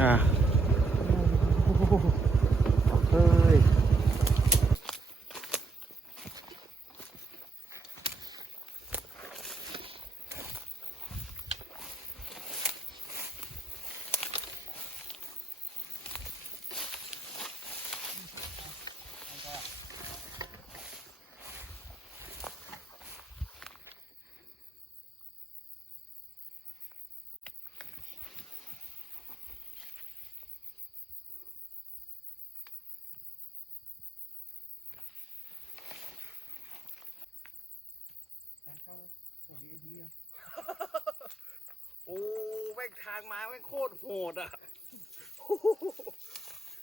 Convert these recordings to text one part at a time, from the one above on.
อ่าเฮ้ย โอ้แม่งทางมาแม่งโคตรโหดอะ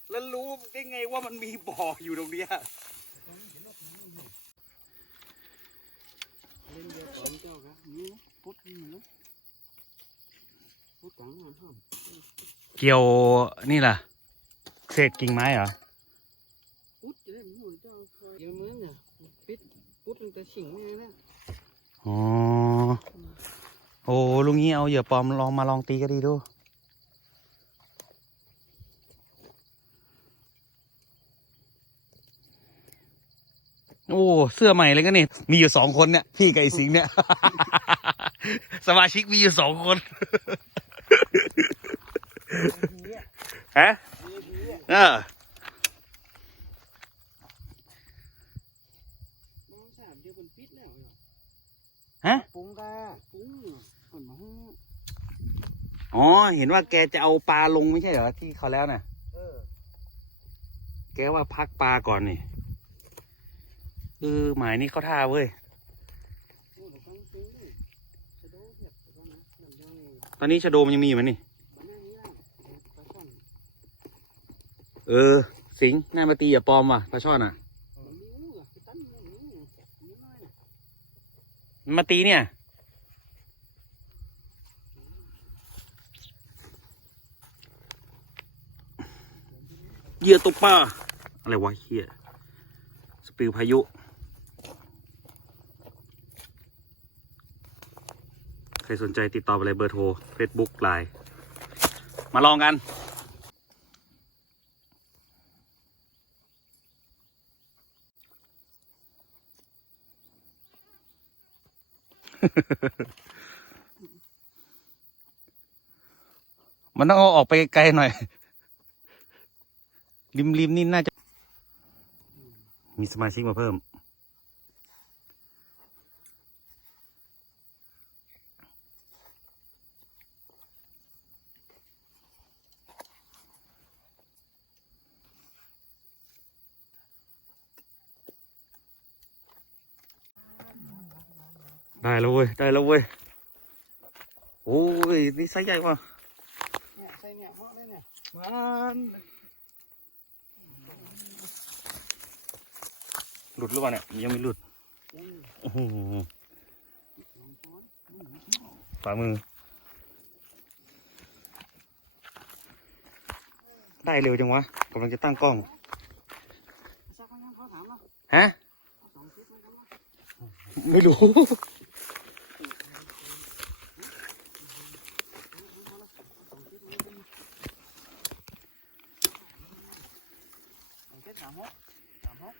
แล้วรู้ได้ไงว่ามันมีบ่ออยู่ตรงเนี้ยเล่นเดียวของเจ้าครับนี่นะพุทธนี่นะพุทธต่างงานห้ามเกี่ยวนี่ล่ะ เศษกิ่งไม้เหรอพุทธจะได้ไม่เหมือนเจ้าเคยเยอะเหมือนเนี่ยปิดพุทธตั้งแต่ฉิงแม่แล้ว อ๋อ โอ้ลุงนี้เอาเหยื่อปลอมลองมาลองตีก็ดีดูโอ้เสื้อใหม่เลยก็นี่มีอยู่สองคนเนี่ยพี่กับไอ้สิงเนี่ย สมาชิกมีอยู่สองคนฮะเออ น้องสามเดียวเป็นปิดแล้วเหรอ ฮะ ปุ้งกาปุ้งคนมาให้ อ๋อ เห็นว่าแกจะเอาปลาลงไม่ใช่เหรอที่เขาแล้วน่ะ เออ แกว่าพักปลาก่อนนี่เออหมายนี้เขาท่าเว้ยโอ้เดี๋ยวต้องซื้อนี่จะโดนเผ็ดเดี๋ยวก่อนนะมันยังตอนนี้ชะโดมยังมีอยู่ไหมนี่บ้านนี้ล่ะปลาช่อนเออ สิงห์น่ามาตีอย่าปลอมว่ะปลาช่อนอะมันมีงูเหรอไปตั้นงูนี่นี่น้อยน่ะมันมาตีเนี่ย เหยื่อตกปลาอะไรวะเฮียสปิลพายุใครสนใจติดต่อไปเลยเบอร์โทร Facebook ไลน์มาลองกัน มันต้องเอาออกไปไกลหน่อย ริมริมๆนี่น่าจะ มีสมาชิกมาเพิ่ม ได้แล้วเว้ย ได้แล้วเว้ย โอ้ย นี่ไซส์ใหญ่ว่ะเนี่ยใส่เนี่ยเหาะได้เนี่ยมัน หลุดหรือเปล่าเนี่ยยังไม่หลุดโอ้โหฝ่ามือ ได้เร็วจังวะกำลังจะตั้งกล้องฮะไม่รู้ สองคลิปสามหกสามหก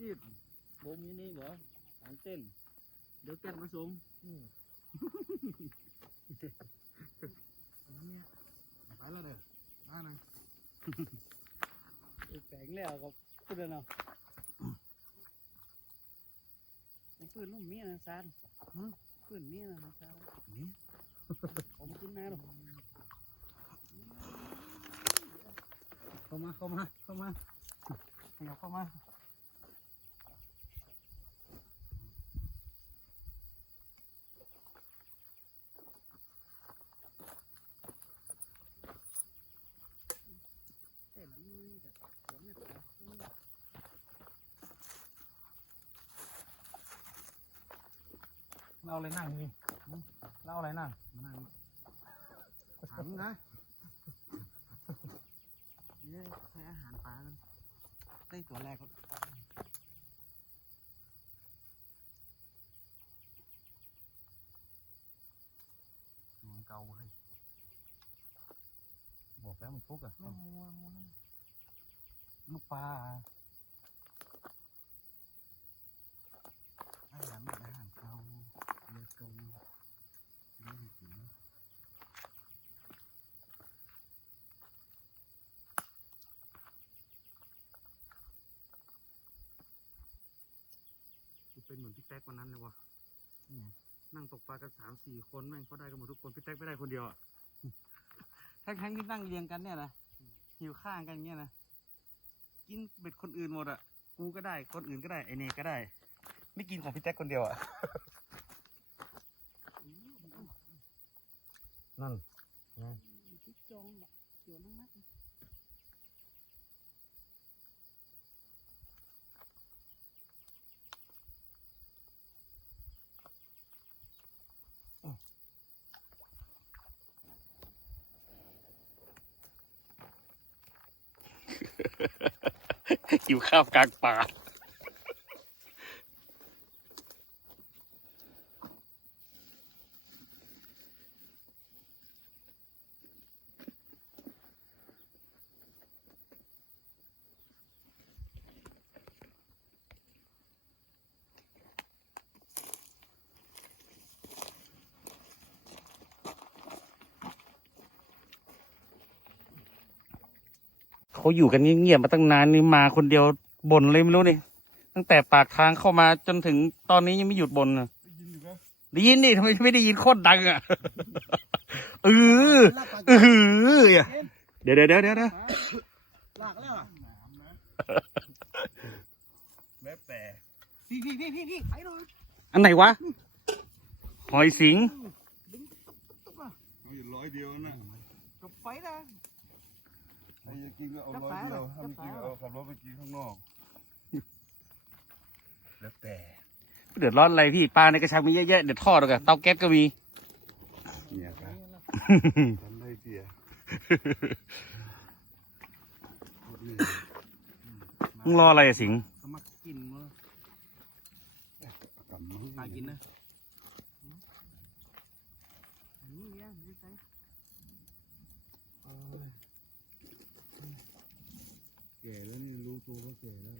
จีบบ่มีนี่บ่สองเต้น เดี๋ยวแก่นผสมอืมเนี่ยไปแล้วเด้อมาหน่อยแปลงแล้วก็พูดเลยเนาะมันปืนลูกเมียนะซานฮะปืนเมียนะซานนี่ผมขึ้นหน้าหรอกเข้ามา เข้ามา เข้ามาขยับเข้ามาเต้นแล้วน้อยแบบหวงเนี่ย เราอะไรนั่งนี่เราอะไรนั่งมานั่งถังนะเนี่ยให้อาหารปลากันได้ตัวแรกก็มันเกาเลย บอกแล้วมันฟุกอะมัวมัวมัวลูกปลาอาหารอาหาร เกาเรือเกาเรือหินเป็นเหมือนพี่แท็กวันนั้นเลยวะนั่งตกปลากันสามสี่คนแม่งเขาได้กันหมดทุกคนพี่แท็กไม่ได้คนเดียวอะทั้งๆที่นั่งเรียงกันเนี่ยนะหิวข้างกันอย่างเงี้ยนะกินเบ็ดคนอื่นหมดอะกูก็ได้คนอื่นก็ได้ไอเนก็ได้ ไม่กินของพี่แจ็คคนเดียวอะ นั่นที่จองแบบเกี่ยวนั่งมัดหิวข้าวกลางป่า เขาอยู่กันเงียบๆมาตั้งนานนี่มาคนเดียวบ่นเลยไม่รู้นี่ตั้งแต่ปากทางเข้ามาจนถึงตอนนี้ยังไม่หยุดบ่นนะได้ยินดิทำไมไม่ได้ยินโคตรดังอะเออเออเดี๋ยวเดี๋ยวเดี๋ยวเดี๋ยวลากแล้วอะแล้วแต่พี่พี่พี่พี่พี่ไปหน่อยอันไหนวะหอยสิงตุ๊บอะเอาอยู่ร้อยเดียวนะกับไฟนะ ใครจะกินก็เอาร้อยเดียวถ้าไม่กินก็เอาขับรถไปกินข้างนอก แล้วแต่ เดือดร้อนอะไรพี่ปลาในกระชังมีเยอะแยะเดี๋ยวทอดกันเตาแก๊สก็มีเนี่ยครับทำได้เกียร์โคตรนี่มึงรออะไรอะสิงสมัครกินมากำมือตากินนะนี่เนี่ยนี่ใส่ แก่แล้วนี่รู้ตัวว่าแก่แล้ว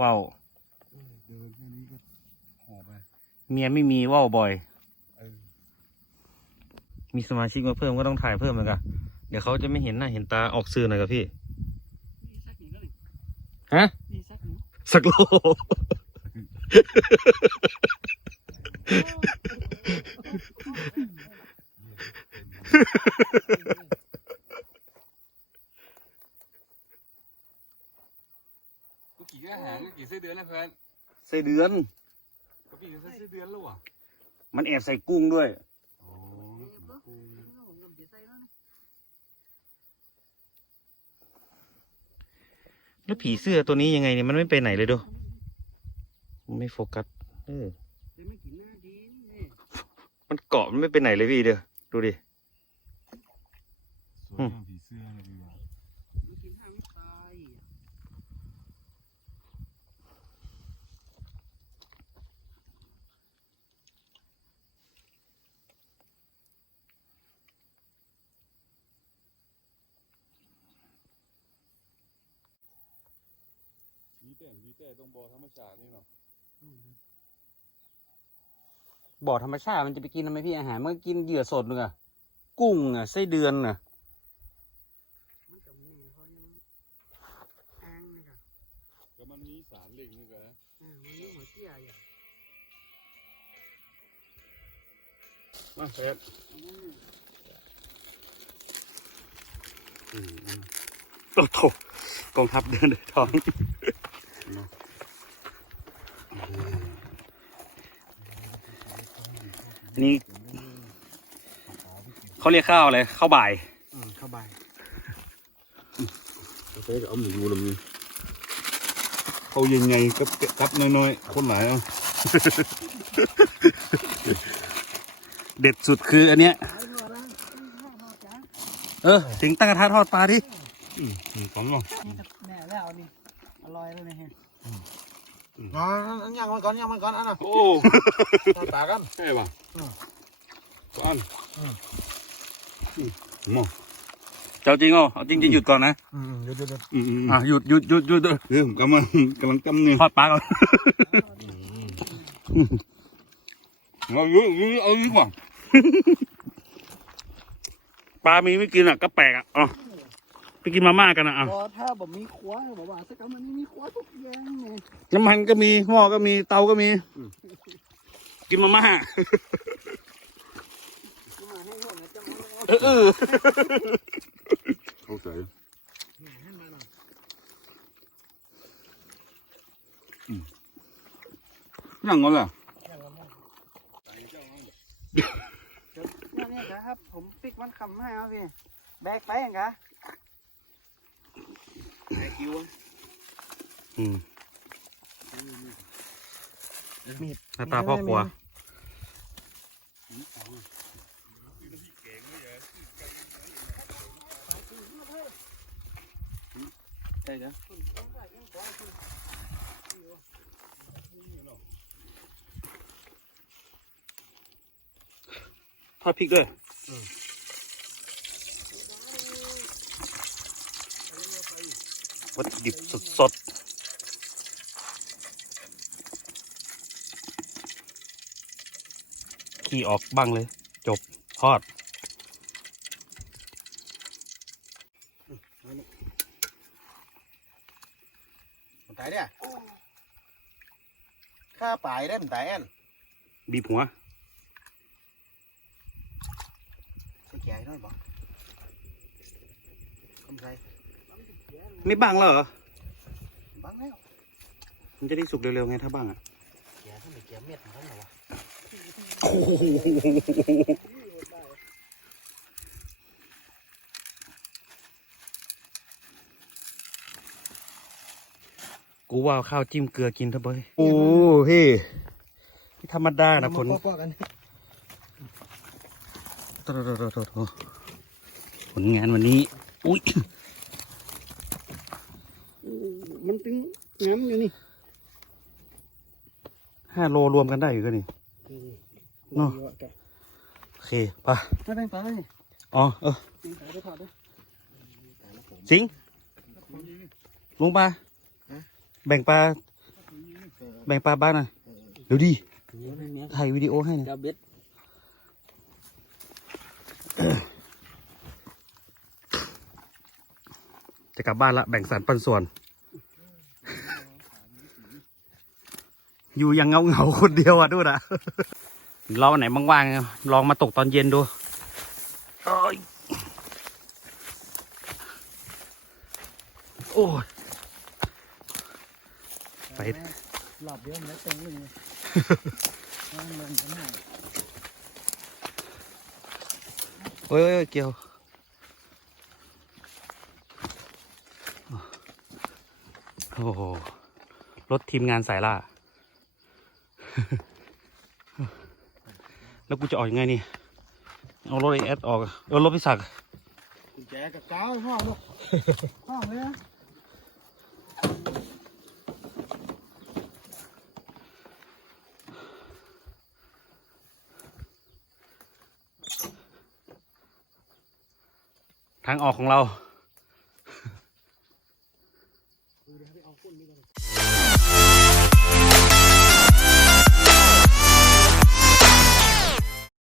ว้าวเดินแค่นี้ก็หอบไปเมียไม่มีว่าวบ่อย เออมีสมาชิกมาเพิ่มก็ต้องถ่ายเพิ่มเหมือนกันเดี๋ยวเขาจะไม่เห็นหน้าเห็นตาออกสื่อหน่อยกับพี่นี่สักหนึ่งก็เลยฮะนี่สักหนึ่งสักโล ก็กี่อาหาร ก็กี่ไส้เดือนนะเพื่อนใส่เดือนก็กี่ไส้เดือนแล้วอะมันแอบใส่กุ้งด้วยโอ้ผมกับเดี๋ยวใส่แล้วแล้วผีเสื้อตัวนี้ยังไงเนี่ยมันไม่ไปไหนเลยดูมันไม่โฟกัสเออเดี๋ยวไม่กินหน้าดีนี่มันเกาะมันไม่ไปไหนเลยพี่เดียวดูดิ สวยอย่างผีเสื้อเลยดีกว่า มันกินทางไม่ตาย มีแต่มีแต่ต้อง บอธรรมชาตินี่เนาะบ่อธรรมชาติมันจะไปกินทำไมพี่อาหารมันก็กินเหยื่อสดนึงอะกุ้งอะไส้เดือนอะมันกับแม่เขายังอ้างนี่ค่ะก็มันมีสารเหล็กนี่กันนะอ่ามันนี่หัวเชี่ยอย่างมาแฟนโอ้โถกองทัพเดินด้วยท้อง นี่เขาเรียกข้าวอะไรข้าวบ่ายอืมเข้าใบแฟนก็เอาหมูลงนี่เขายังไงกับกับน้อยๆ คนหลายเอาเด็ดสุดคืออันเนี้ยขายหมดแล้วห้าหมดจ้ะเออ ถึงตั้งกระทะทอดปลาดิอืมผมลองนี่ก็แน่แล้วนี่ อร่อยเลยนี่ อ๋อยังมันก่อนยังมันก่อนอันน่ะโอ้ตากัน ใช่ป่ะก้อนมองเจ้าจริงอ๋อเอาจริงจริงหยุดก่อนนะอืมเดี๋ยวเดี๋ยวอืมอะหยุดหยุดหยุดหยุดเรื่องกำลังกำลังกำเนี่ยทอดปลาก่อนเอาเยอะเอาเยอะกว่าปลามีไม่กินอะก็แปลกอะอ๋อ ไปกินมาม่ากันอะอะพอถ้าผมมีครัวบอกว่าสักคำมันมีครัวทุกอย่างไงน้ำมันก็มีหม้อก็มีเตาก็มี กินมาม่ามาให้พวกนะจะมาเออเออเข้าใจยังไงล่ะเนี่ยครับผมปิกมันคำให้เอาสิแบกไปเองกะ อืมหน้าตาพ่อครัวใช่จ้ะทอดพริกด้วย วัตถุดิบสดๆขี้ออกบ้างเลย จบทอดมันตายเนี่ยข้าป่ายได้มันตายอันบีบหัวใส่แก่น้อยบ่คำใส่ ไม่บ้างแล้วเหรอ บังแล้วมันจะได้สุกเร็วๆไงถ้าบ้างอะแก่ทั้งไม่แก่เม็ดทั้งนั้นเหรอวะโอ้โหกูว่าข้าวจิ้มเกลือกินเถอะเบ้ยโอ้เฮ้ไม่ธรรมดานะผลพวกกันโถ่โถ่โถ่โถ่โถ่ผลงานวันนี้ อุ้ย มันตึงงั้นอยู่นี่ห้าโลรวมกันได้อยู่ก็นี่เนอะโอเคไปะไม่เป็นไรนี่อ๋อเออขายได้ถอดด้วยสิงห์ลุงปลาแบ่งปลาแบ่งปลาบ้านหน่อยเดี๋ยวดิถ่ายวิดีโอให้เนี่ยจะเบ็ดจะกลับบ้านละแบ่งสรรปันส่วน อยู่อยังเงาเงาๆคนเดียวอะดูนะเราไหนว่างๆลองมาตกตอนเย็นดูโอ้ยโอ้ยไปหลับเดียวมันได้เต็งเลยมันมันจะหายโอ้ยโอ้ยโอ้ยเกี่ยวโอ้โหรถทีมงานสายล่า แล้วกูจะออกยังไงนี่ เอารถไอแอดออก เอารถพิศักดิ์กุญแจกับกาวห้องลูกห้องเลยนะทางออกของเรา